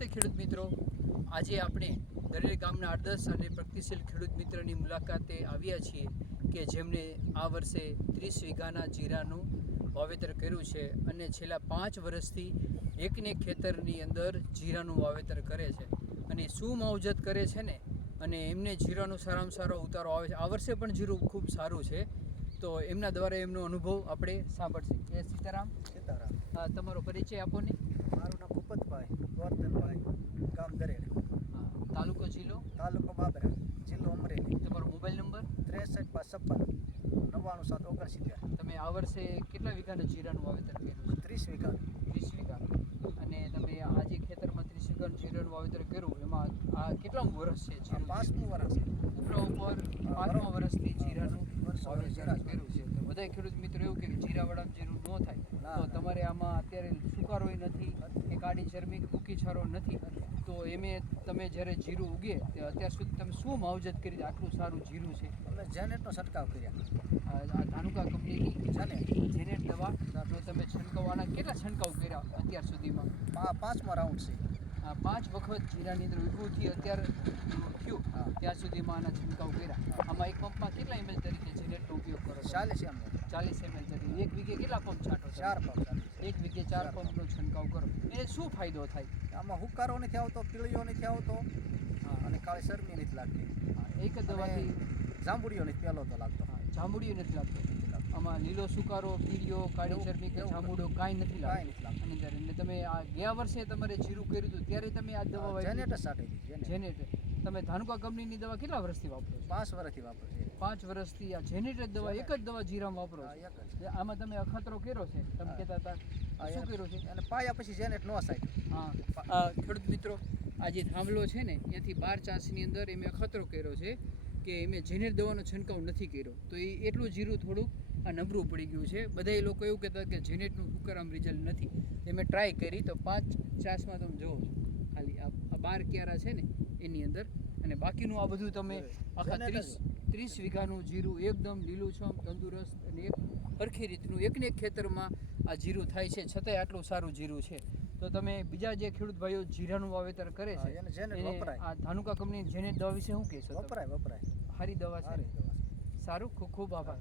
નમસ્તે ખેડૂત મિત્રો. આજે આપણે દરેક ગામના આદર્શ અને પ્રગતિશીલ ખેડૂત મિત્રની મુલાકાતે આવ્યા છીએ કે જેમણે આ વર્ષે ત્રીસ વીઘાના જીરાનું વાવેતર કર્યું છે અને છેલ્લા પાંચ વર્ષથી એકને એક ખેતરની અંદર જીરાનું વાવેતર કરે છે અને શું માવજત કરે છે ને? અને એમને જીરાનો સારામાં સારો ઉતારો આવે છે. આ વર્ષે પણ જીરું ખૂબ સારું છે. તો એમના દ્વારા એમનો અનુભવ આપણે સાંભળશે. એ સીતારામ. સીતારામ. તમારો પરિચય આપો ને. મારું નામ ભૂપતભાઈ છપ્પન નવ્વાણું સાત ઓગણસિત્તેર. તમે આ વર્ષે કેટલા વીઘાનું જીરાનું વાવેતર કર્યું છે? ત્રીસ વીઘા. ત્રીસ વીઘા. અને તમે આ જે ખેતરમાં ત્રીસ વીઘાનું જીરાનું વાવેતર કર્યું એમાં આ કેટલા વર્ષ છે જીરું? પાંચમું વર્ષ છે. ઉપરા ઉપર પાંચમા વર્ષથી જીરાનું વાવેતર કર્યું છે. તો બધા ખેડૂત મિત્રો એવું કે જીરાવાળાનું જીરું ન થાય. તો તમારે આમાં અત્યારે સુકારોય નથી કે કાળી ચરમી ફૂકી છારો નથી. તો એમે તમે જ્યારે જીરું ઉગે તે અત્યાર સુધી તમે શું માવજત કરી આટલું સારું જીરું છે? અમે જેનેટનો છંટકાવ કર્યા. આ ધાનુકા કંપનીની જાને જેનેટ દવા તમે છંટકાવ આના કેટલા છંટકાવ કર્યા અત્યાર સુધીમાં? પાંચમો રાઉન્ડ છે. પાંચ વખત જીરાની અંદર વિભૂતિ અત્યારે થયું ત્યાં સુધીમાં આના છંટકાવ કર્યા. આમાં એક પંપમાં કેટલા એમએલ તરીકે જીરેટનો ઉપયોગ કરો છો? ચાલીસ એમ ચાલીસ એમએલ તરીકે. એક વીઘે કેટલા પંપ છાંટો ચાર પંપ એક વીઘે ચાર પંપનો છંટકાવ કરો. એને શું ફાયદો થાય? આમાં હુકારો નથી આવતો પીળીઓ નથી આવતો હા, અને કાળી શરમી નથી લાગતી. એક જ દવાથી જાંબુડીઓ નથી પહેલો તો લાગતો. હા, જાંબુડીઓ નથી લાગતો. આમાં લીલો સુકારો પીળીઓ કાળી ચરબી કે જાંબુડો કાંઈ નથી લાગતું. અંદર અને તમે આ ગયા વર્ષે તમારે જીરું કર્યું હતું ત્યારે તમે આ દવા વાપરી? જેનેટ જ સાટી હતી જેનેટ જેનેટ તમે ધાનુકા કંપનીની દવા કેટલા વર્ષથી વાપરો પાંચ વર્ષથી વાપરો છે. પાંચ વર્ષથી આ જેનેટ દવા એક જ દવા જીરામાં વાપરો છો? આમાં તમે અખતરો કર્યો છે? તમે કહેતા હતા શું કર્યું છે? અને પાયા પછી જેનેટ નો સાઈડ હા. ખેડૂત મિત્રો આ જે થાંભલો છે ને ત્યાંથી બાર ચાંસની અંદર એમે અખતરો કર્યો છે. કે મેં જેનેટ દવાનો છંટકાવ નથી કર્યો. તો એ એટલું જીરું થોડુંક આ નબળું પડી ગયું છે. બધા એ લોકો એવું કહેતા કે જેનેટનું હુકરામ રિઝલ્ટ નથી. તે મેં ટ્રાય કરી તો પાંચ ચાસમાં તમે જુઓ ખાલી આ આ બાર ક્યારા છે ને એની અંદર. અને બાકીનું આ બધું તમે આખા ત્રીસ ત્રીસ વીઘાનું જીરું એકદમ લીલુંછમ તંદુરસ્ત અને એક સરખી રીતનું એકને એક ખેતરમાં આ જીરું થાય છે. છતાંય આટલું સારું જીરું છે. તો તમે બીજા જે ખેડૂત ભાઈઓ જીરાનું વાવેતર કરે છે એને. આ ધાનુકા કંપની જેને દવા વિશે શું કહેશો? વપરાય વપરાય દવા સારી દવા છે. સારું ખૂબ ખૂબ આભાર